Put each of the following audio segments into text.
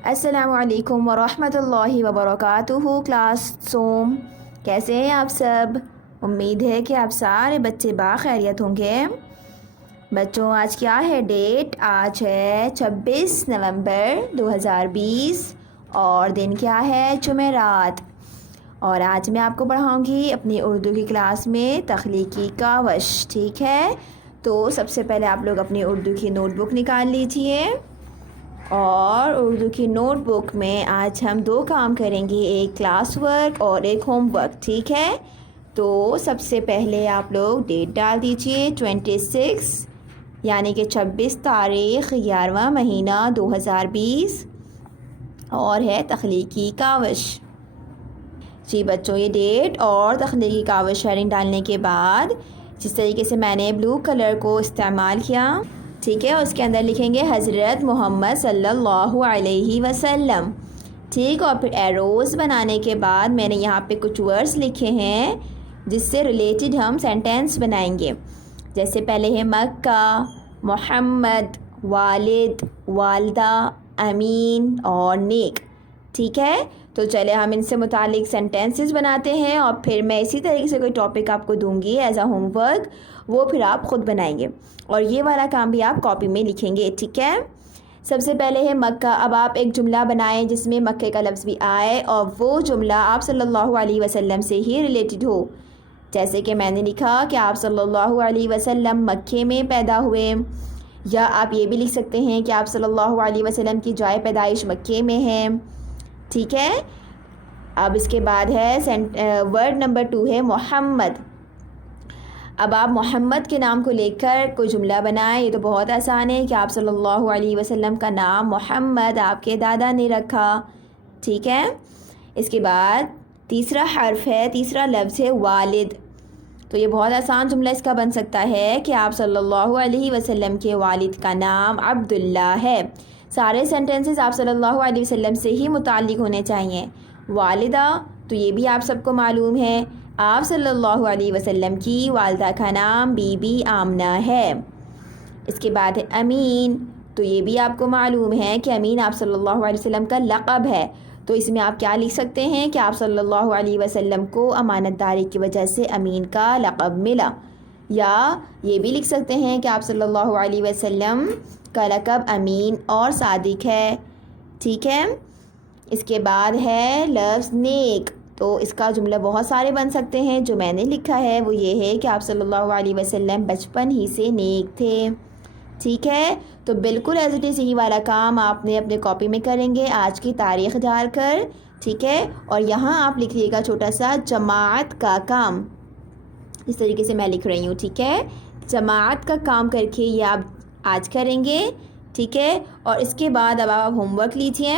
السلام علیکم ورحمۃ اللہ وبرکاتہ۔ کلاس سوم، کیسے ہیں آپ سب؟ امید ہے کہ آپ سارے بچے باخیریت ہوں گے۔ بچوں، آج کیا ہے ڈیٹ؟ آج ہے 26 نومبر 2020 اور دن کیا ہے؟ جمعرات۔ اور آج میں آپ کو پڑھاؤں گی اپنی اردو کی کلاس میں تخلیقی کاوش، ٹھیک ہے؟ تو سب سے پہلے آپ لوگ اپنی اردو کی نوٹ بک نکال لیجئے، اور اردو کی نوٹ بک میں آج ہم 2 کام کریں گے، ایک کلاس ورک اور ایک ہوم ورک، ٹھیک ہے؟ تو سب سے پہلے آپ لوگ ڈیٹ ڈال دیجئے 26، یعنی کہ 26 تاریخ 11واں مہینہ 2020، اور ہے تخلیقی کاوش۔ جی بچوں، یہ ڈیٹ اور تخلیقی کاوش ہیڈنگ ڈالنے کے بعد جس طریقے سے میں نے بلو کلر کو استعمال کیا، ٹھیک ہے، اس کے اندر لکھیں گے حضرت محمد صلی اللہ علیہ وسلم، ٹھیک؟ اور پھر ایروز بنانے کے بعد میں نے یہاں پہ کچھ ورڈز لکھے ہیں جس سے ریلیٹڈ ہم سینٹینس بنائیں گے، جیسے پہلے ہے مکہ، محمد، والد، والدہ، امین اور نیک، ٹھیک ہے؟ تو چلے ہم ان سے متعلق سینٹینسز بناتے ہیں، اور پھر میں اسی طریقے سے کوئی ٹاپک آپ کو دوں گی ایز اے ہوم ورک، وہ پھر آپ خود بنائیں گے، اور یہ والا کام بھی آپ کاپی میں لکھیں گے، ٹھیک ہے؟ سب سے پہلے ہے مکہ۔ اب آپ ایک جملہ بنائیں جس میں مکے کا لفظ بھی آئے اور وہ جملہ آپ صلی اللہ علیہ وسلم سے ہی ریلیٹڈ ہو، جیسے کہ میں نے لکھا کہ آپ صلی اللہ علیہ وسلم مکے میں پیدا ہوئے، یا آپ یہ بھی لکھ سکتے ہیں کہ آپ صلی اللہ علیہ وسلم کی جائے پیدائش مکے میں ہے، ٹھیک ہے؟ اب اس کے بعد ہے ورڈ نمبر 2 ہے محمد۔ اب آپ محمد کے نام کو لے کر کوئی جملہ بنائیں، یہ تو بہت آسان ہے کہ آپ صلی اللہ علیہ وسلم کا نام محمد آپ کے دادا نے رکھا، ٹھیک ہے؟ اس کے بعد تیسرا حرف ہے، تیسرا لفظ ہے والد، تو یہ بہت آسان جملہ اس کا بن سکتا ہے کہ آپ صلی اللہ علیہ وسلم کے والد کا نام عبداللہ ہے۔ سارے سینٹینسز آپ صلی اللہ علیہ وسلم سے ہی متعلق ہونے چاہیے۔ والدہ، تو یہ بھی آپ سب کو معلوم ہے، آپ صلی اللہ علیہ وسلم کی والدہ کا نام بی بی آمنہ ہے۔ اس کے بعد ہے امین، تو یہ بھی آپ کو معلوم ہے کہ امین آپ صلی اللہ علیہ وسلم کا لقب ہے، تو اس میں آپ کیا لکھ سکتے ہیں کہ آپ صلی اللہ علیہ وسلم کو امانت داری کی وجہ سے امین کا لقب ملا، یا یہ بھی لکھ سکتے ہیں کہ آپ صلی اللہ علیہ وسلم کا لقب امین اور صادق ہے، ٹھیک ہے؟ اس کے بعد ہے لفظ نیک، تو اس کا جملہ بہت سارے بن سکتے ہیں، جو میں نے لکھا ہے وہ یہ ہے کہ آپ صلی اللہ علیہ وسلم بچپن ہی سے نیک تھے، ٹھیک ہے؟ تو بالکل ایز اٹ از یہی والا کام آپ نے اپنے کاپی میں کریں گے آج کی تاریخ ڈال کر، ٹھیک ہے؟ اور یہاں آپ لکھیے گا چھوٹا سا جماعت کا کام، اس طریقے سے میں لکھ رہی ہوں، ٹھیک ہے؟ جماعت کا کام کر کے یہ آپ آج کریں گے، ٹھیک ہے؟ اور اس کے بعد اب آپ ہوم ورک لیجیے،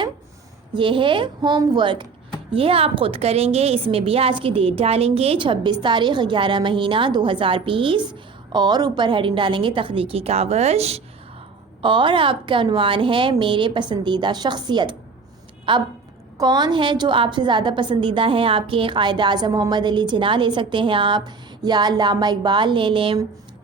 یہ ہے ہوم ورک، یہ آپ خود کریں گے، اس میں بھی آج کی ڈیٹ ڈالیں گے 26 تاریخ 11 مہینہ 2020، اور اوپر ہیڈنگ ڈالیں گے تخلیقی کاوش، اور آپ کا عنوان ہے میرے پسندیدہ شخصیت۔ اب کون ہے جو آپ سے زیادہ پسندیدہ ہیں؟ آپ کے قائد اعظم محمد علی جناح لے سکتے ہیں آپ، یا علامہ اقبال لے لیں،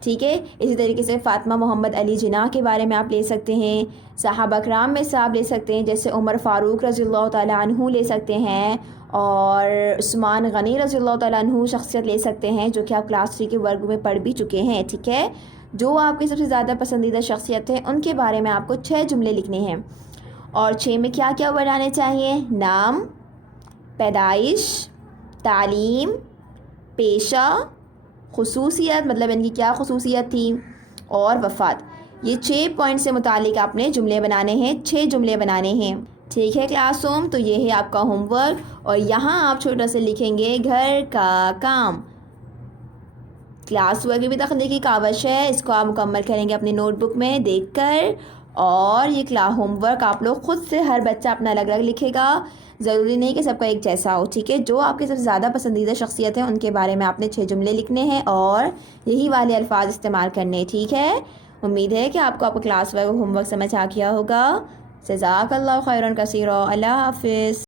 ٹھیک ہے؟ اسی طریقے سے فاطمہ محمد علی جناح کے بارے میں آپ لے سکتے ہیں، صحابہ کرام میں سے آپ لے سکتے ہیں جیسے عمر فاروق رضی اللہ تعالیٰ عنہ لے سکتے ہیں، اور عثمان غنی رضی اللہ تعالیٰ عنہ شخصیت لے سکتے ہیں، جو کہ آپ کلاس 3 کے ورگ میں پڑھ بھی چکے ہیں، ٹھیک ہے؟ جو آپ کی سب سے زیادہ پسندیدہ شخصیت ہے ان کے بارے میں آپ کو 6 جملے لکھنے ہیں، اور 6 میں کیا کیا ورڈ آنے چاہیے؟ نام، پیدائش، تعلیم، پیشہ، خصوصیت مطلب ان کی کیا خصوصیت تھی، اور وفات۔ یہ 6 پوائنٹ سے متعلق آپ نے جملے بنانے ہیں، 6 جملے بنانے ہیں، ٹھیک ہے کلاس روم؟ تو یہ ہے آپ کا ہوم ورک، اور یہاں آپ چھوٹا سے لکھیں گے گھر کا کام۔ کلاس ورک بھی تخلیقی کاوش ہے، اس کو آپ مکمل کریں گے اپنی نوٹ بک میں دیکھ کر، اور یہ ہوم ورک آپ لوگ خود سے ہر بچہ اپنا الگ الگ لکھے گا، ضروری نہیں کہ سب کا ایک جیسا ہو، ٹھیک ہے؟ جو آپ کے سب سے زیادہ پسندیدہ شخصیت ہیں ان کے بارے میں آپ نے 6 جملے لکھنے ہیں، اور یہی والے الفاظ استعمال کرنے، ٹھیک ہے؟ امید ہے کہ آپ کو کلاس ورک ہوم ورک سمجھ آ گیا ہوگا۔ جزاک اللہ خیرا کثیرا، اللہ حافظ۔